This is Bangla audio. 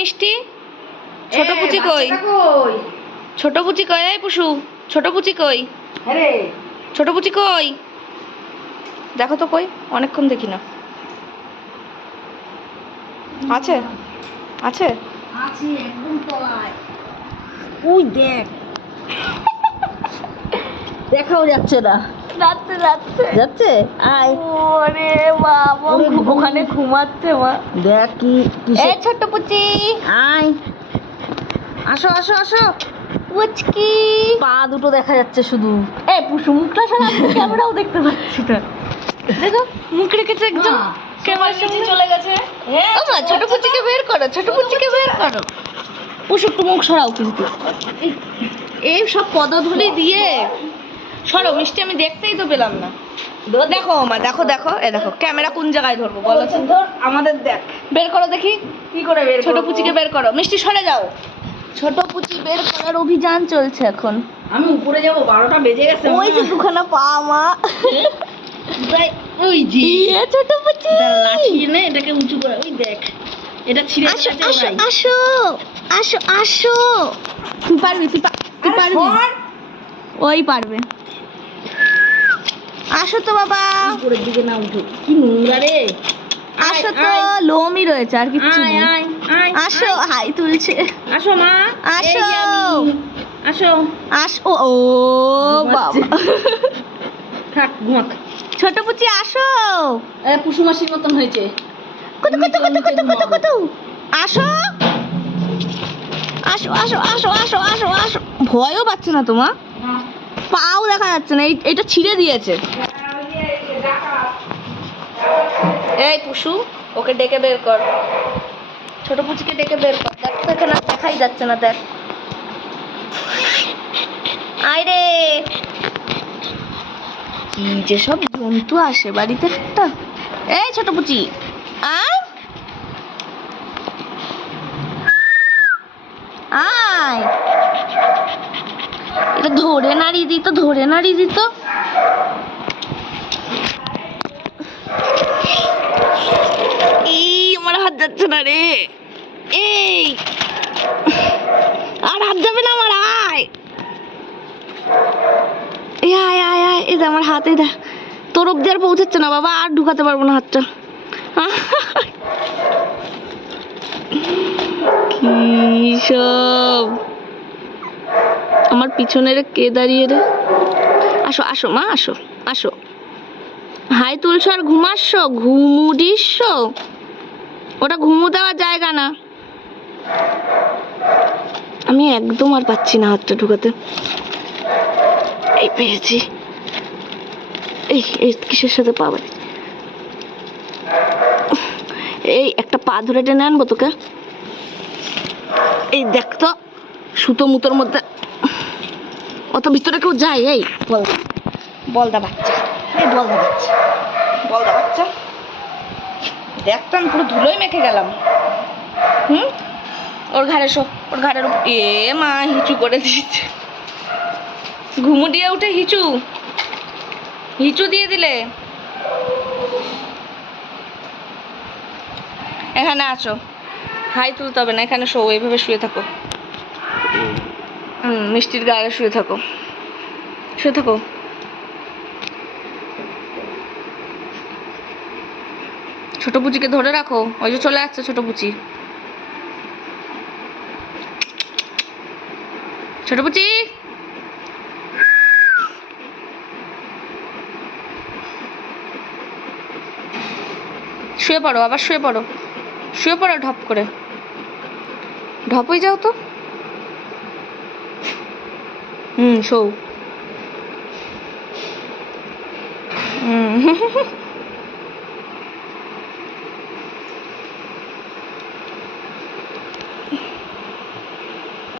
মিষ্টি? ছোট পুচি কই? ছোট পুচি কই এই পুষু? ছোট পুচি কই? হ্যাঁ রে। ছোট পুচি কই? দেখো তো কই অনেকক্ষণ দেখি না। আছে? আছে? আছি একদম তলায় ওই দেখ। দেখাও যাচ্ছে না। যাচ্ছে যাচ্ছে। যাচ্ছে? আয়। ওরে বাবা ওখানে ঘুমাচ্ছে মা। দেখ কি এ ছোট পুচি। আয়। আসো আসো আসো। পুচকি। পা দুটো দেখা যাচ্ছে শুধু। এ পুষু মুখটা সারা ক্যামেরাও দেখতে পাচ্ছি না। দেখো মুখ রেখেছে একদম ক্যামেরার সামনে। চলে গেছে। ও মা ছোট পুচিকে বের করো ছোট পুচিকে বের করো। পুষু একটু মুখ সরাও কিন্তু। এই- এই সব পদধূলি দিয়ে। সরো মিষ্টি আমি দেখতেই তো পেলাম না। দেখো মা দেখো দেখো এ দেখো ক্যামেরা কোন জায়গায় ধরবো বলো ধর আমাদের দেখ। বের করো দেখি। কি করে বের ছোট পুচিকে বের করো। মিষ্টি সরে যাও। ছোট পুচি বের করার অভিযান চলছে এখন। আমি উপরে যাব বারোটা বেজে গেছে ওই যে দুখানা পা মা। দেখ, ওই যে। ইয়ে ছোট পুচি। এটা লাঠি এনে এটাকে উঁচু করে ওই দেখ। এটা ছিঁড়ে আসো আসো আসো আসো আসো। তুই পারবি তুই পারবি? ওই পারবে। আসো তো বাবা। উপরের দিকে না উঠো। কি নোংরা রে। আসো তো লোমই রয়েছে আর আয় নেই। আসো হাই তুলছে। আসো মা আসো। আসো। আসো ও বাবা। থাক ঘুমাক। ছোট পুচি আসো। এ পুষু মাসির মতন হয়েছে। কত কত কত কত কত কত। আসো। আসো আসো আসো আসো আসো আসো। ভয়ও পাচ্ছে না তোমার পাও দেখা যাচ্ছে না এটা ছিঁড়ে দিয়েছে। এই পুষু ওকে ডেকে বের কর। ছোট পুচিকে ডেকে বের কর। দেখ এখানে দেখাই যাচ্ছে না, দেখ। আয় রে। কি যে সব জন্তু আসে বাড়িতে একটা। এই ছোট পুচি, আয়। এটা ধরে নাড়িয়ে দিত ধরে নাড়িয়ে দিত আমার হাত যাচ্ছে না রে। এই। আর হাত যাবে না আমার, আয়। এই, আয় আয় আয়। এই আমার হাত, এই দে। তোর অব্দি আর পৌঁছাচ্ছে না বাবা, আর ঢুকাতে পারব না হাতটা। কি সব। আমার পিছনে রে কে দাঁড়িয়ে রে? আসো আসো, মা, আসো আসো। হাই তুলছো আর ঘুমাচ্ছ? ঘুমুডিস ওটা ঘুমু দেওয়ার জায়গা না। আমি একদম আর পাচ্ছি না হাতটা ঢুকাতে। এই পেয়েছি এই এই কিসের সাথে পাবে এই একটা পা ধরে টেনে আনব তোকে। এই দেখ তো, সুতো মুতোর মধ্যে। অত ভিতরে কেউ যায়, এই, বল। বলদা বাচ্চা। এই বলদা বাচ্চা। বলদা বাচ্চা। দেখ তো, আমি পুরো ধুলোই মেখে গেলাম। হুম? ওর ঘাড়ে শো, ওর ঘাড়ের এ মা, হিচু করে দিচ্ছে ঘুমু দিয়ে উঠে, হিচু। হিচু দিয়ে দিলে। এখানে আছো। হাই তুলতে হবে না, এখানে শো, এইভাবে শুয়ে থাকো। মিষ্টির গায়ে শুয়ে থাকো। শুয়ে থাকো। ছোট পুচিকে ধরে রাখো। ওই যে চলে আসছে ছোট পুচি। ছোট পুচি! শুয়ে পড়ো, আবার শুয়ে পড়ো। শুয়ে পড়ো ঢপ করে। ঢপ হয়ে যাও তো। হুম শো হুম